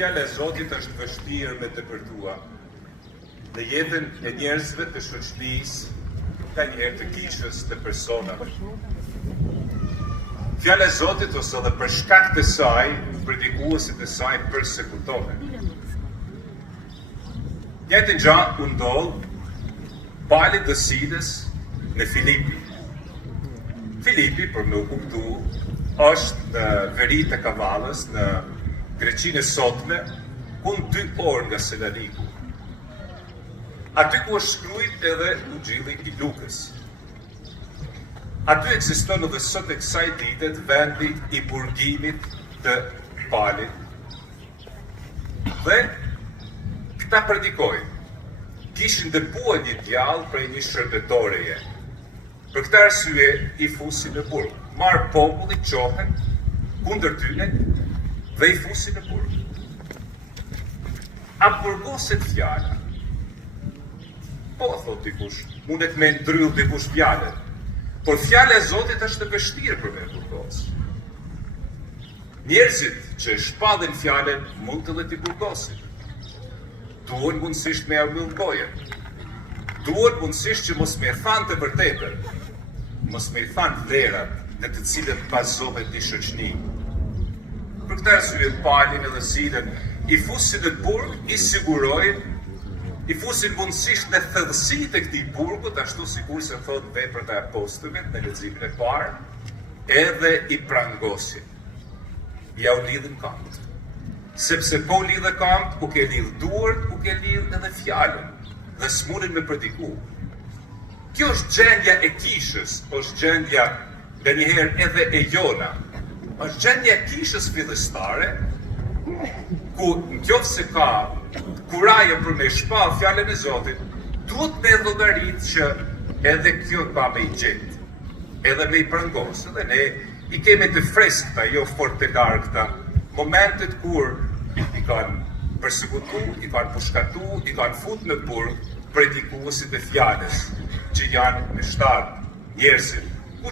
fjala e Zotit është vështirë me të përtua në jetën e njerëzve të shoqërisë, ka njerë të kishës të personave. Fjala e Zotit ose edhe për shkak të saj, predikuesit e saj përsekutohen. Njëjtën gjë u ndodh Palit të Sides në Filipi. Filipi, për me u kuptu, është në veri të Kavallës, në Greqinë e sotme, ku në 2 orë nga Selaniku. Aty ku është shkruajt edhe Ungjilli i Lukës. Aty ekziston edhe sot e kësaj dite vendi i burgimit të Palit. Dhe këta predikojnë, kishin dëbuar një djallë prej një shërbetoreje. Për këtë arsye i fusin në burg. Marr populli qohen kundër tyre dhe i fusin në burg. A burgoset fjala? Po, thot dikush, mundet me ndryll dikush fjalën, por fjala e Zotit është e vështirë për me burgos. Njerëzit që shpallin fjalën mund të dhe t'i burgosin. Duhen mundësisht me armëll gojën. Duhet mundësisht që mos me thanë të vërtetën, mos me thanë vlerat në të cilët bazohet një shoqëni. Për këtë arsye Palin edhe Silen i fusin në burg, i sigurojnë, i fusin mundësisht në thellësitë e këtij burgut, ashtu sikur se thot Veprat e Apostujve në leximin e parë, edhe i prangosin. Ja u lidhin këmbët. Sepse po lidhe këmbët, u ke lidh duart, u ke lidh edhe fjalën, dhe s'mundin me prediku. Kjo është gjendja e kishës, është gjendja nga njëherë edhe e jona. Është gjendja e kishës fillestare, ku nëse ka kuraje për me shpall fjalën e Zotit, duhet me llogarit që edhe kjo ka me i gjetë, edhe me i prangos, edhe ne i kemi të freskëta, jo fort të largëta, momentet kur i kanë përsekutu, i kanë pushkatu, i kanë fut në burg predikuesit e fjalës, që janë në 7 njerëzit